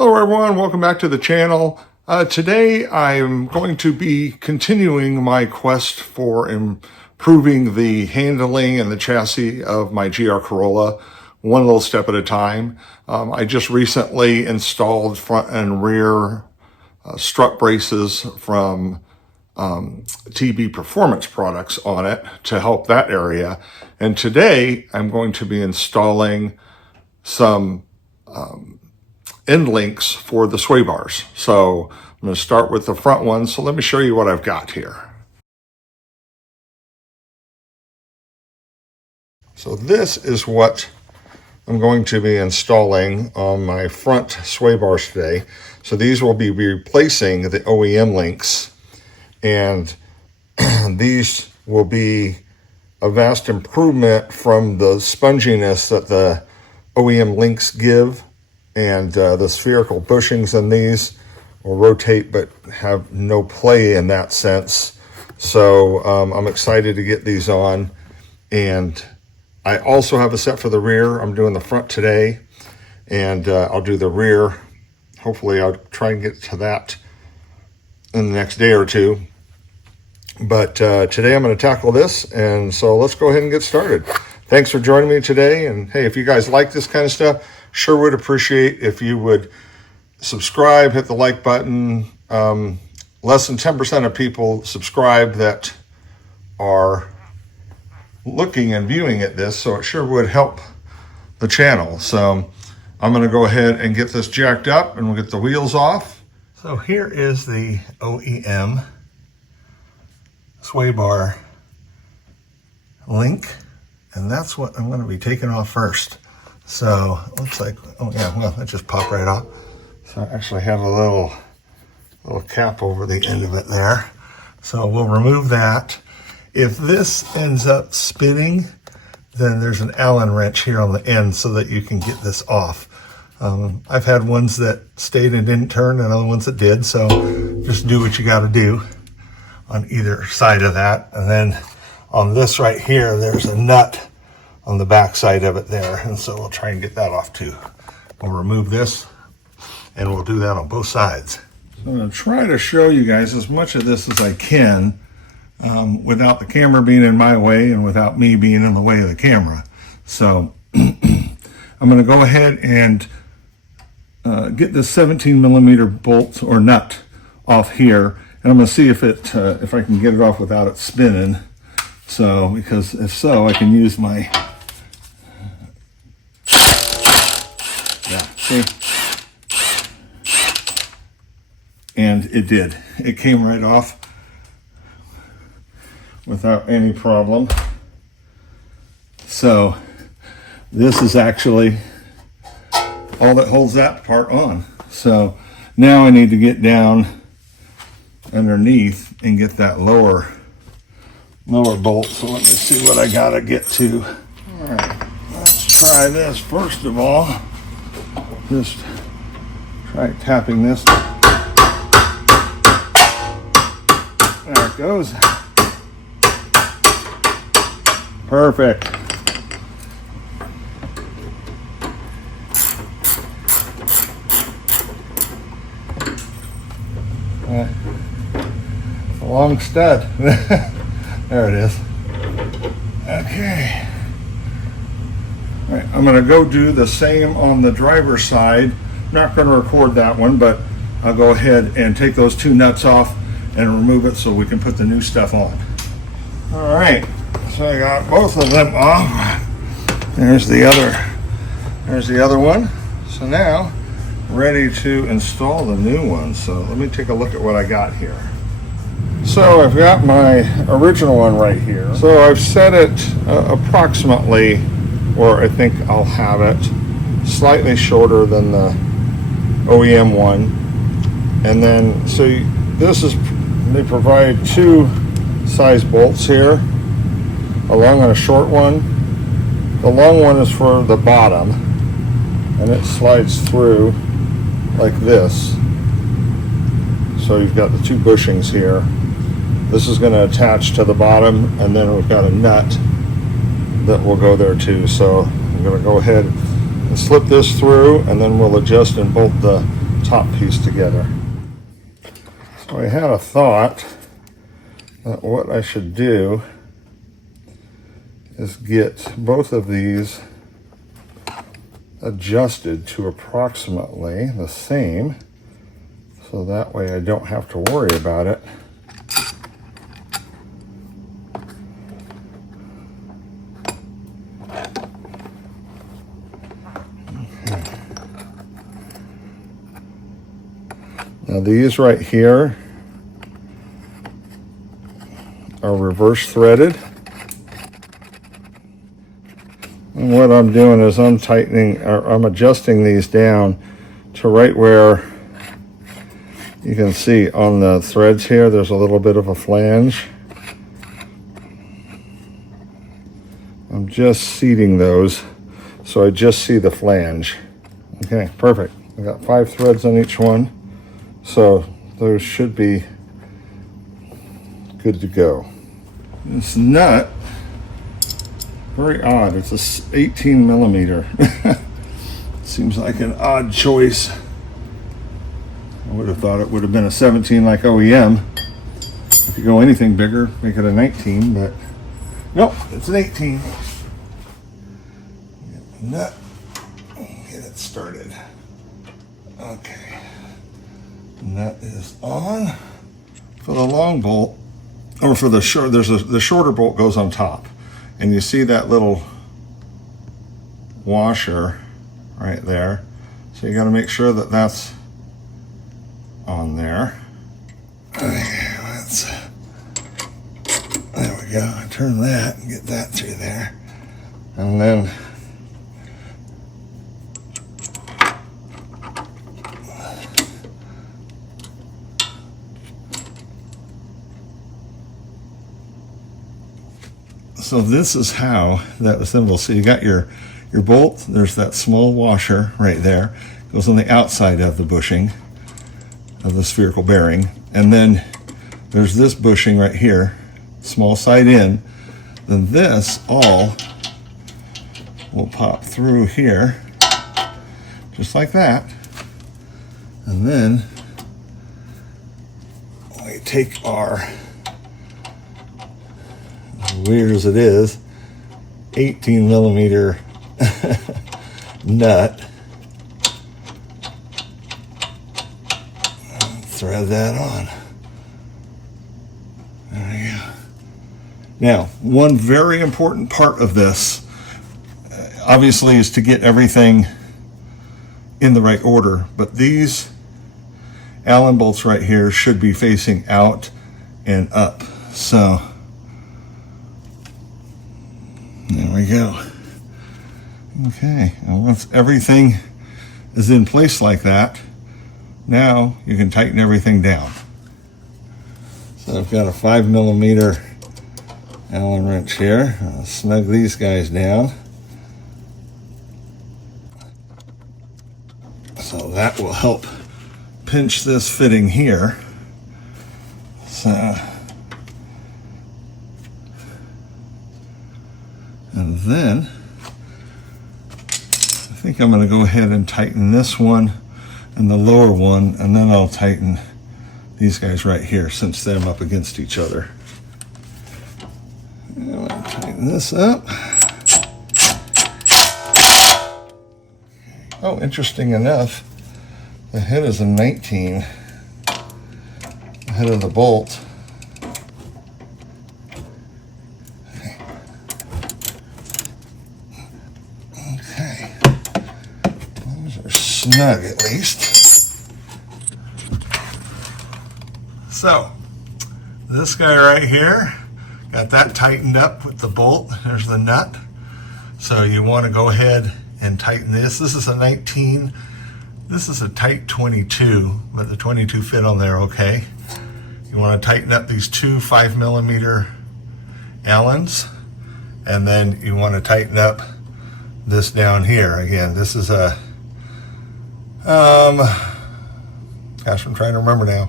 Hello everyone, welcome back to the channel. Today I'm going to be continuing my quest for improving the handling and the chassis of my GR Corolla, one little step at a time. I just recently installed front and rear strut braces from TB Performance products on it to help that area. And today I'm going to be installing some end links for the sway bars. So I'm going to start with the front one. So let me show you what I've got here. So this is what I'm going to be installing on my front sway bars today. So these will be replacing the OEM links, and these will be a vast improvement from the sponginess that the OEM links give. And the spherical bushings in these will rotate but have no play in that sense. So I'm excited to get these on. And I also have a set for the rear. I'm doing the front today, and I'll do the rear. Hopefully I'll try and get to that in the next day or two. But today I'm going to tackle this, and so let's go ahead and get started. Thanks for joining me today. And hey, if you guys like this kind of stuff, sure would appreciate if you would subscribe, hit the like button. Less than 10% of people subscribe that are looking and viewing at this, so it sure would help the channel. So I'm going to go ahead and get this jacked up, and we'll get the wheels off. So here is the OEM sway bar link, and that's what I'm going to be taking off first. So it looks like, oh yeah, well, that just popped right off. So I actually have a little cap over the end of it there. So we'll remove that. If this ends up spinning, then there's an Allen wrench here on the end so that you can get this off. I've had ones that stayed and didn't turn and other ones that did. So just do what you got to do on either side of that. And then on this right here, there's a nut on the back side of it there, and so we'll try and get that off too. We'll remove this, and we'll do that on both sides. So I'm going to try to show you guys as much of this as I can without the camera being in my way and without me being in the way of the camera. So I'm going to go ahead and get this 17 millimeter bolt or nut off here, and I'm going to see if I can get it off without it spinning. So, because if so, I can use my, see? And it did. It came right off without any problem. So, this is actually all that holds that part on. So, now I need to get down underneath and get that lower bolt. So let me see what I gotta get to. All right, let's try this first of all. Just try tapping this. There it goes. Perfect. A long stud. There it is. Okay. All right, I'm going to go do the same on the driver's side. I'm not going to record that one, but I'll go ahead and take those two nuts off and remove it so we can put the new stuff on. All right, so I got both of them off. There's the other one. So now, ready to install the new one. So let me take a look at what I got here. So I've got my original one right here. So I've set it approximately, or I think I'll have it slightly shorter than the OEM one. And then, so this is, they provide two size bolts here, a long and a short one. The long one is for the bottom, and it slides through like this. So you've got the two bushings here. This is going to attach to the bottom, and then we've got a nut that will go there too. So I'm going to go ahead and slip this through, and then we'll adjust and bolt the top piece together. So I had a thought that what I should do is get both of these adjusted to approximately the same, so that way I don't have to worry about it. Okay. Now these right here are reverse threaded. And what I'm doing is I'm tightening, or I'm adjusting these down to right where you can see on the threads here, there's a little bit of a flange. I'm just seating those so I just see the flange. Okay, perfect. I got 5 threads on each one, so those should be good to go. This nut, very odd. It's a 18 millimeter. Seems like an odd choice. I would have thought it would have been a 17 like OEM. If you go anything bigger, make it a 19, but nope, it's an 18. Get the nut, get it started. Okay, nut is on. For the long bolt, or for the short, the shorter bolt goes on top. And you see that little washer right there. So you got to make sure that that's on there. Okay, there we go. I turn that and get that through there. And then so this is how that assembles. So you got your bolt, there's that small washer right there, goes on the outside of the bushing of the spherical bearing, and then there's this bushing right here, small side in, then this all will pop through here, just like that, and then we take our, weird as it is, 18 millimeter nut, thread that on. There we go. Now, one very important part of this, obviously, is to get everything in the right order, but these Allen bolts right here should be facing out and up. So there we go. Okay, and once everything is in place like that, now you can tighten everything down. So I've got a 5 millimeter Allen wrench here. I'll snug these guys down. So that will help pinch this fitting here. So, and then I think I'm going to go ahead and tighten this one and the lower one, and then I'll tighten these guys right here, cinch them up against each other. And I'm going to tighten this up. Oh, interesting enough, the head is a 19, the head of the bolt. Okay, those are snug at least. So, this guy right here, got that tightened up with the bolt. There's the nut. So you want to go ahead and tighten this. This is a 19. This is a tight 22, but the 22 fit on there okay. You want to tighten up these two 5 millimeter Allens, and then you want to tighten up this down here. Again, this is a, gosh, I'm trying to remember now,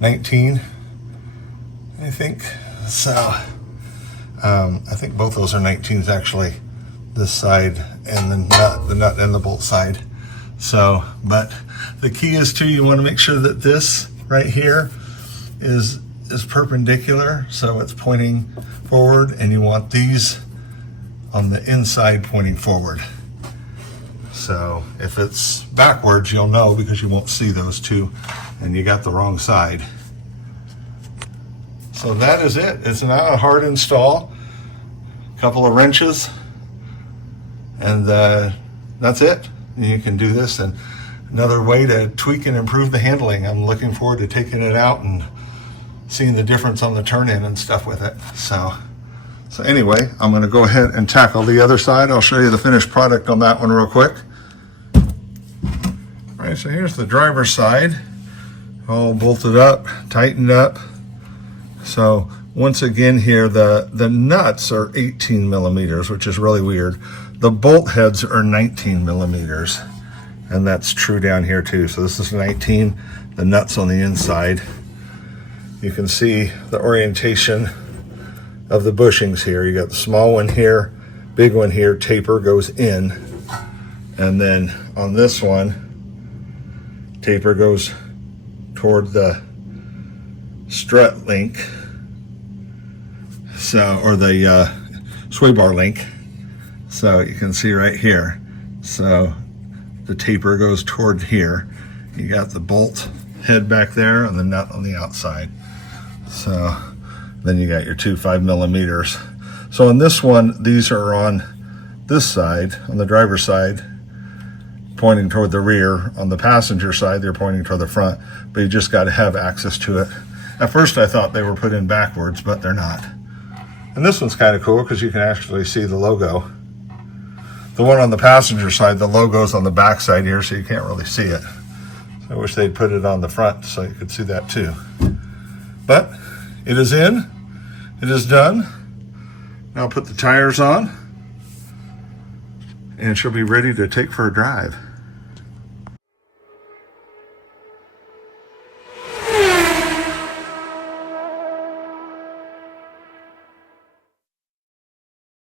19, I think. So, I think both those are 19s actually, this side and the nut and the bolt side. So, but the key is too, you want to make sure that this right here is perpendicular, so it's pointing forward, and you want these on the inside pointing forward. So if it's backwards, you'll know because you won't see those two and you got the wrong side. So that is it. It's not a hard install. A couple of wrenches, and that's it. You can do this, and another way to tweak and improve the handling. I'm looking forward to taking it out and seeing the difference on the turn-in and stuff with it. So anyway, I'm going to go ahead and tackle the other side. I'll show you the finished product on that one real quick. All right, so here's the driver's side, all bolted up, tightened up. So once again here, the nuts are 18 millimeters, which is really weird. The bolt heads are 19 millimeters, and that's true down here too. So this is 19, the nuts on the inside. You can see the orientation of the bushings here. You got the small one here, big one here, taper goes in, and then on this one, taper goes toward the strut link, so, or the sway bar link. So you can see right here, so the taper goes toward here. You got the bolt head back there and the nut on the outside. So then you got your two 5 millimeters. So on this one, these are on this side, on the driver's side, pointing toward the rear. On the passenger side, they're pointing toward the front, but you just got to have access to it. At first I thought they were put in backwards, but they're not. And this one's kind of cool because you can actually see the logo. The one on the passenger side, the logo's on the back side here, so you can't really see it. So I wish they'd put it on the front so you could see that too. But it is in, it is done. Now I'll put the tires on, and she'll be ready to take for a drive.